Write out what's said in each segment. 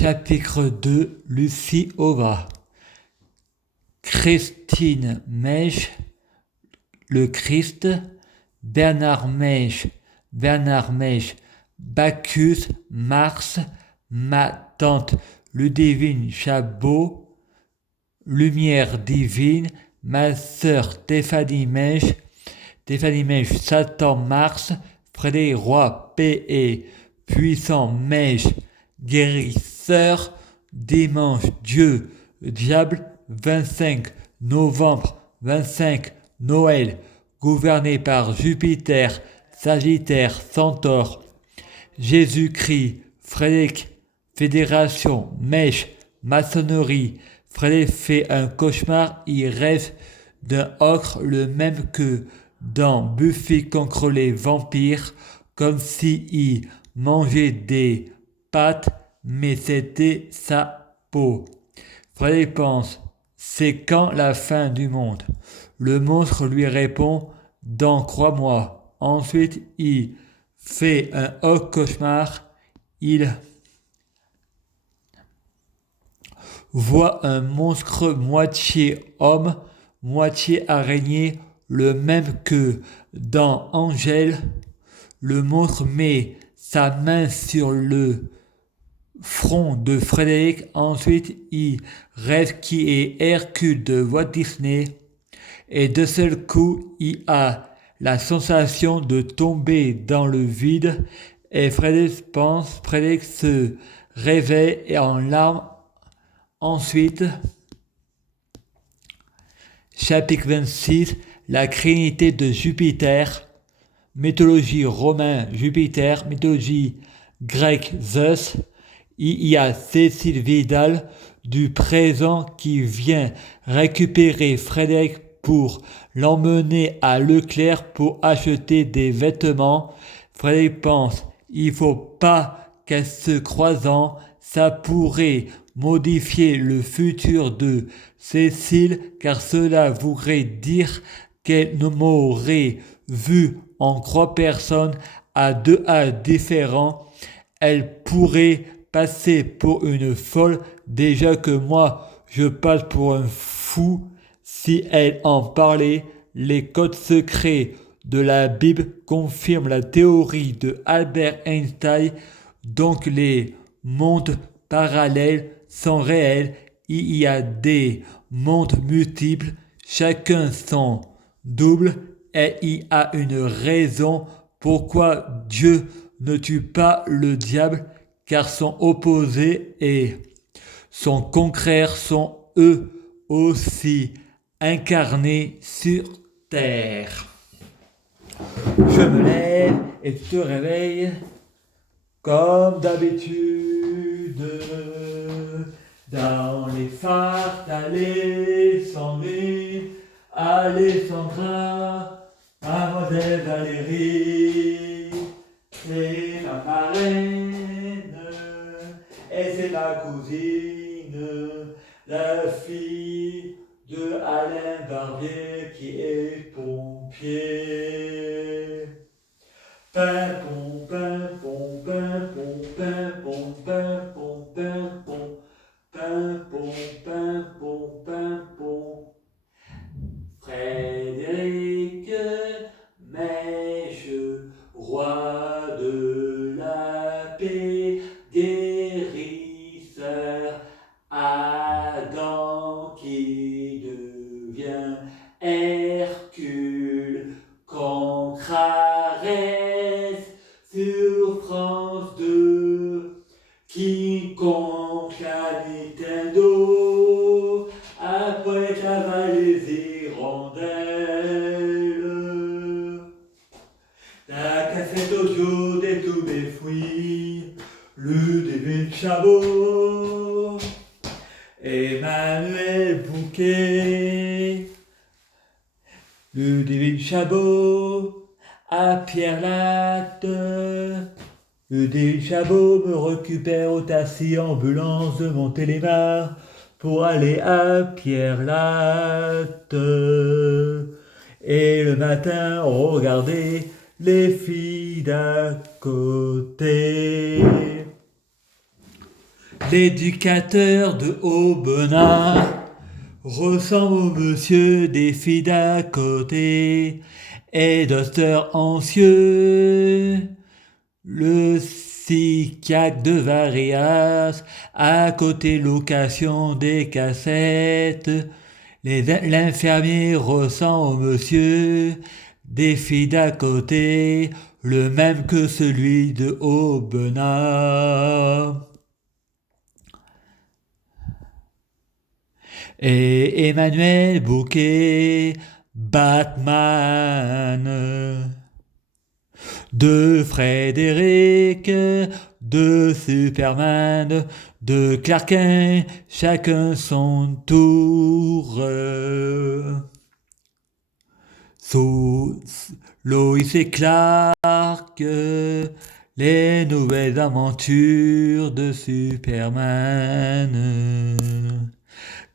Chapitre 2, Lucie Ova. Christine Mèche, le Christ. Bernard Mèche, Bacchus, Mars, ma tante Ludivine Chabot, Lumière divine, ma sœur Stéphanie Mèche, Satan Mars, Frédéric Roy, paix et puissant Mèche, guérisseur, dimanche Dieu, diable, 25 novembre, 25 Noël, gouverné par Jupiter, Sagittaire, Centaure, Jésus-Christ, Frédéric, Fédération, Mèche, maçonnerie. Frédéric fait un cauchemar, il rêve d'un ocre le même que dans Buffy contre les vampires, comme s'il mangeait des pâtes, mais c'était sa peau. Frédéric pense, c'est quand la fin du monde? Le monstre lui répond, dans crois-moi. Ensuite, il fait un autre cauchemar, il voit un monstre moitié homme, moitié araignée, le même que dans Angèle. Le monstre met sa main sur le front de Frédéric. Ensuite, il rêve qu'il est Hercule de Walt Disney. Et de seul coup, il a la sensation de tomber dans le vide. Et Frédéric se réveille et en larmes. Ensuite, chapitre 26, la trinité de Jupiter, mythologie romaine Jupiter, mythologie grecque Zeus. Il y a Cécile Vidal du présent qui vient récupérer Frédéric pour l'emmener à Leclerc pour acheter des vêtements. Frédéric pense, il faut pas qu'elle se croisant, ça pourrait modifier le futur de Cécile car cela voudrait dire qu'elle ne m'aurait vu en 3 personnes à 2 âges différents. Elle pourrait passer pour une folle déjà que moi je passe pour un fou. Si elle en parlait, les codes secrets de la Bible confirment la théorie de Albert Einstein, donc les mondes parallèles sont réels, il y a des mondes multiples, chacun son double, et il y a une raison pourquoi Dieu ne tue pas le diable, car son opposé et son contraire sont eux aussi incarnés sur terre. Je me lève et tu te réveilles comme d'habitude. Dans les phares d'Alexandrine, Alexandra, Mademoiselle Valérie, c'est ma marraine et c'est ma cousine, la fille de Alain Barbier qui est pompier. Pimpon, pimpon, pimpon, pimpon, pimpon, pimpon, pimpon, pimpon, pimpon. Frédéric Mèche, roi de la paix, guérisseur, Adam qui devient Hercule, contre Arès sur France 2, quiconque la Nintendo, après cavaler les hirondelles. La cassette audio des tous mes fruits, Ludivine Chabot, Emmanuel Bouquet, Ludivine Chabot, à Pierre Latte. Ludivine Chabot me récupère au taxi ambulance de Montélimar pour aller à Pierre Latte. Et le matin, regardez les filles d'à côté. L'éducateur de Aubenas ressemble au monsieur des filles d'à côté et d'Oster ancieux. Le psychiatre de Varias, à côté location des cassettes. L'infirmier ressemble au monsieur des filles d'à côté, le même que celui de Aubenas. Et Emmanuel Bouquet, Batman. De Frédéric, de Superman, de Clark Kent, chacun son tour. Lois et Clark, les nouvelles aventures de Superman.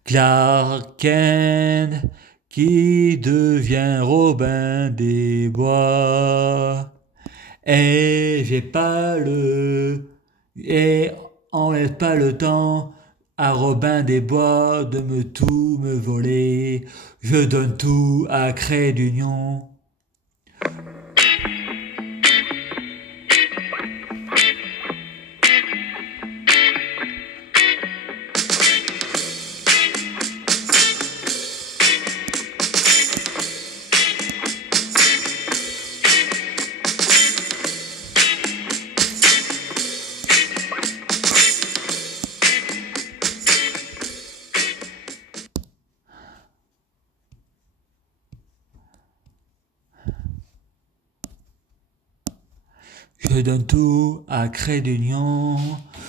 Clark Kent qui devient Robin des Bois. Et on laisse pas le temps à Robin des Bois de tout me voler. Je donne tout à Cré d'Union. Je donne tout à Cré d'Union,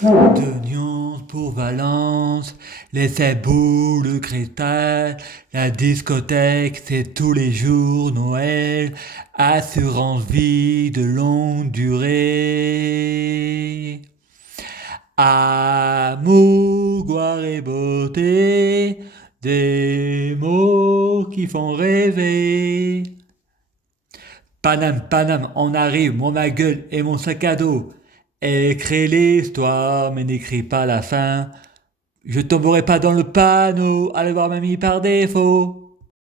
de Nyons pour Valence, les éboules, le cristal, la discothèque, c'est tous les jours Noël, assurance vie de longue durée. Amour, gloire et beauté, des mots qui font rêver. Paname, Paname, on arrive, moi ma gueule et mon sac à dos. Écris l'histoire, mais n'écris pas la fin. Je tomberai pas dans le panneau, allez voir mamie par défaut.